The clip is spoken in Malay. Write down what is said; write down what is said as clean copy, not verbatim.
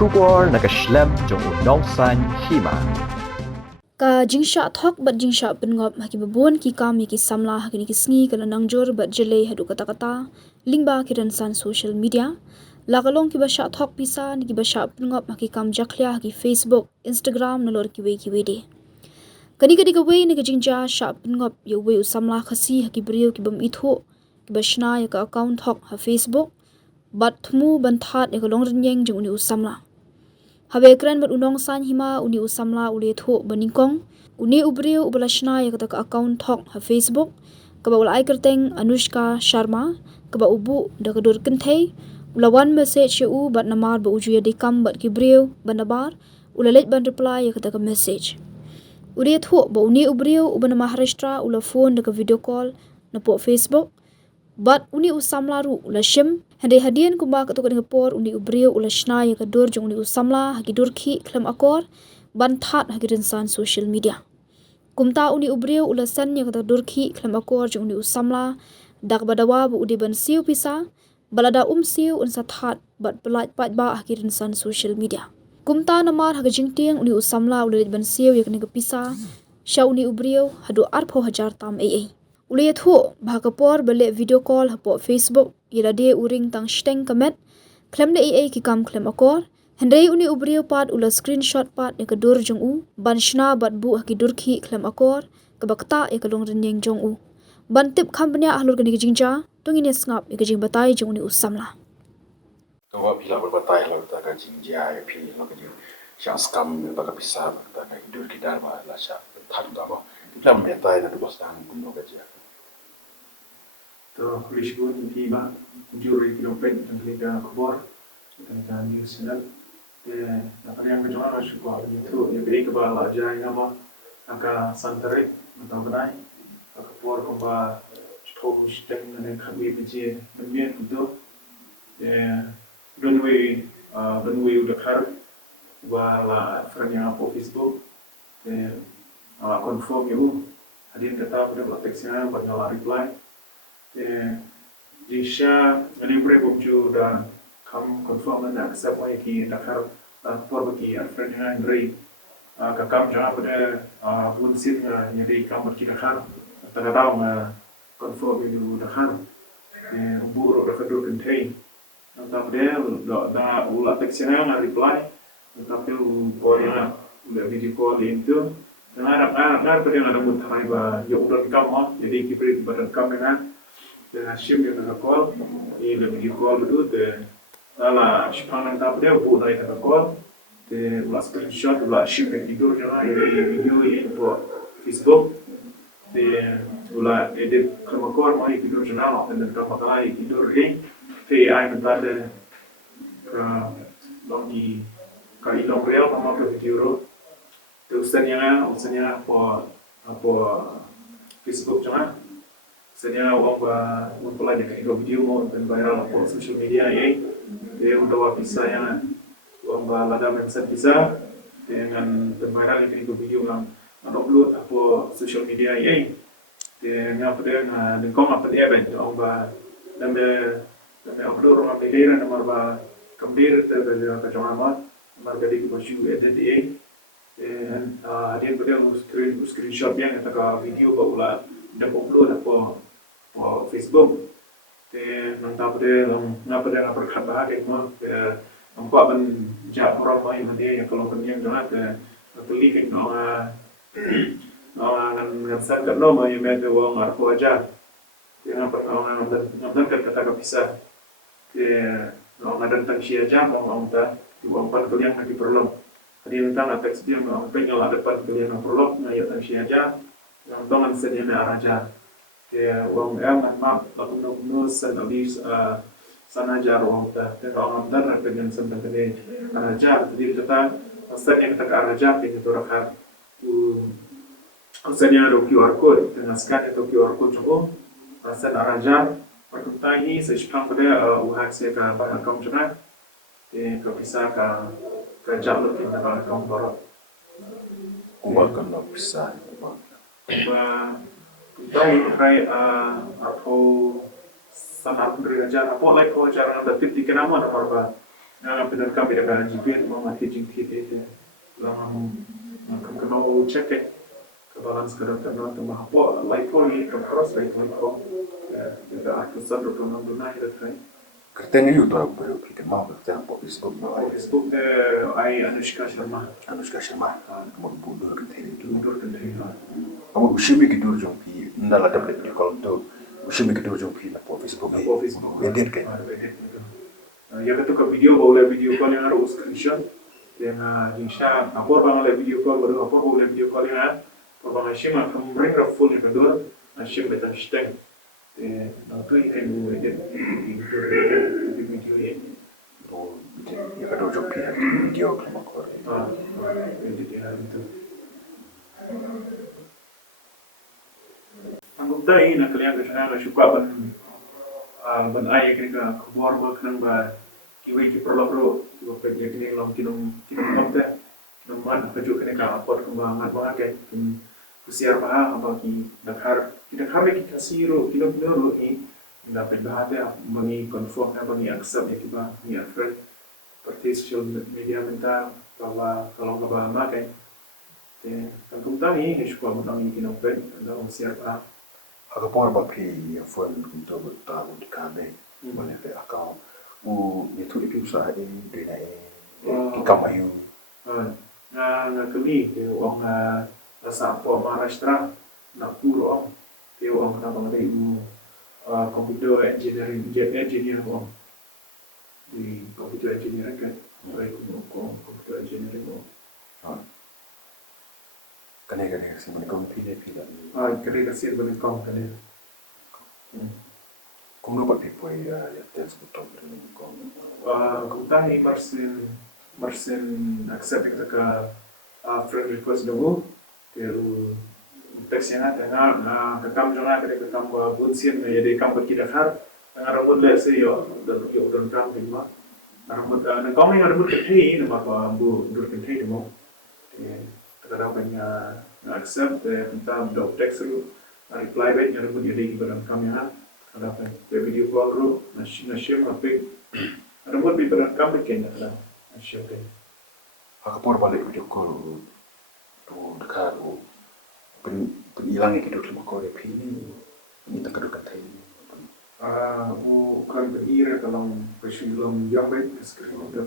Shubor nakaslem jong unong san hima. Ka jingsha thok bat jingsha pengop haki babon ki kami ki samla haki ki sngi kala nangjor bat jele hadu kata lingba ki ransan social media lakalong ki basha thok pisa ni ki basha pengop haki kam jaklia haki Facebook Instagram nolor ki we de kani kadi ka we ni ka jingja sha pengop yo we samla khasi haki brio ki bam itho ki bashna ya ka account thok ha Facebook bat thmu ban that ya ka long ren yeng jong ni usamla Habe kran bat unong san hima uni usamla ule tho baningkong uni ubrio ubalashna ya kata account thok ha Facebook kaba ulai kerteng Anushka Sharma kaba ubu da kadur kenthei ulawan message u bat namar ba uju ya dikam bat kibrio banabar ulalet ban reply ya kata message uri tho ba uni ubrio ubana Maharashtra ula phone da video call na po Facebook bat uni usamla ru ula shim hande hadian kumba ka to ka por uni ubrio ula shna ya ka dor jong uni usamla hagi dor khi khlam akor ban that hagi rinsan social media kumta uni ubrio ula san ya ka dor khi khlam akor jong uni usamla dak badawa bu udi ban siu pisa balada siu unsa that bat pelat pat ba hagi rinsan social media kumta namar hagi jingtiang uni usamla ula ban siu ya ka pisa sha uni ubrio hadu arpho hajar tam ai Uliat ho bhakapor bale video call hapo Facebook ila de uring tang steng kamet klem de ai ki kam klem akor hendai uni ubrio pat ula screenshot pat ya kadur jong u banshna bat bu haki durkhi klem akor kabakta ya kalong renyeng jong u ban tip company ahlur kani jingja tungine snap ya jing batai jong uni usamla Tunggu bila berbatai lalu tak akan jinjai pi lalu kini siang skam tak bisa tak akan hidup kita mah lah siap tak tahu kita membetai dan bos tang kuno kerja. To polish pun tiba juri kilopet dan liga kubor dan news channel nak yang kejualan masuk kuah itu yang beri kebal aja yang apa angka santarik atau benai kubor kumba strom steng dan kami biji demian itu runway udah kar wala friend yang apa Facebook confirm itu hadirin kata pada proteksinya banyak reply Jisha ani pre bumju da kam confirm na accept wai ki dakar por ki friend ha ndrei ka kam jana pada bun sit na yadi kam ki dakar ta da ma confirm you dakar buru da kadu contain ta pada da ula teksnya na reply tapi boya udah video call itu dan harap pada ada mutai ba yo udah kam jadi kipri badan kam dengan dengan ship yang nak call, ini lebih call itu the, ala sepanjang tahun dia buat dari nak call, the ulas screenshot ulas ship yang tidur jangan ini video ini buat Facebook, the ulas edit kalau call mau tidur jangan, dan kalau makai tidur ini, the ai minta the longi kali long real sama ke video, the usahanya apa Facebook jangan. Sebenarnya orang mempelajari teknik video dan viral di social media ini, dia untuk bisa yang orang lada mention bisa dengan viral teknik video yang upload apa social media ini, dia apa dia dengan apa dia event orang dan upload orang belajar nomor kembir terus kecuali nomor jadi baju edit ini, dia berdua screenshot yang kata video barulah dan upload apa Facebook, nanti pada berkat bahagia mah, nampak ben jap orang main dia yang kalau penyang jangan klik kan orang ngasal kan nama yang ada orang arko aja, yang orang ngambil kata kepisah, orang ada tentang sia jam orang tak, orang pan kalian lagi perlu, tadi tentang teks dia orang pengen ada pan kalian perlu, ngayat tentang sia jam, yang tangan seni araja. Orang map lakukan senabis sanajar orang kita orang dan dengan senang dengan arajar jadi kita asal yang kita arajar dengan tu rakyat asalnya ada QR code dengan scan itu QR code juga asal arajar pertanyaan ini sejauh pada uhat saya ke banyak kaum jangan ke bisa ke jalur kita ke kaum barat Kuatkan nak bisa. Dai hai apa sangat berajar apa like ko ajar anda tip tiga nama nomor ba benar kami ada GPS mau mati jingkit itu lang kau cek kebalan sekadar kenal tambah apa like ini terus like ko ada atusan rukun duna itu kan Kertanya itu apa baru kita mau kita po Facebook mau Facebook ai Anushka Sharma kamu budur kertanya itu mundur ke dalam kamu ushimi kidur jompi ndala dapat di kolom tuh ushimi kidur jompi na po Facebook edit kan ya itu ke video boleh video call yang harus screenshot yang insya apa orang oleh video call baru apa boleh video call yang orang Hashim akan bring the full yang kedua Hashim betul steng nah tu ikan gue edit di video ini oh ya kidur jompi video kelama kor edit ya itu anggap tadi nak kalian kesana suka ban ay kena kubor ba kan ba kiwi ki perlo bro ko pe je kini long kinong komte kinong man ka ju kene ka apot ko ba ngat ba ke kusiar ba apa ki dakhar ki kasiro kinong noro i na pe bahate mangi confirm na bangi accept ya ki ba ni afraid seperti social media minta bahwa kalau ba ma ke te kan kumtani hishko mo nang kinong pe na kusiar ba Aga por ba pri foi untuk tahu di kabe boleh pe akau itu usaha ini dina ki kamayu na kami ke orang sa po Maharashtra na puro ke orang na bang dai computer engineer ko di computer engineer kan baik ko computer engineering ko kane sih mereka pilih kare kasir balik kom kan como ba tipo ya tes button kom kung tayo marsin accepting ka friend request dulu pero text yang ada na kakam jona kare kakam bunsin na yade kam kita har na ramud le se yo dan kam ma ramud na kom yang ramud ke na ma bu dur ke mo kadang banyak accept entah dot text lu reply back yang ramud yade barang kam ya kadang video call ru na share apa ramud bi barang kam ke na share ke aga por balik video call tu dekat hilang itu cuma kau repi ini tak kedukan tadi kalau berir kalau presiden yang baik sekarang udah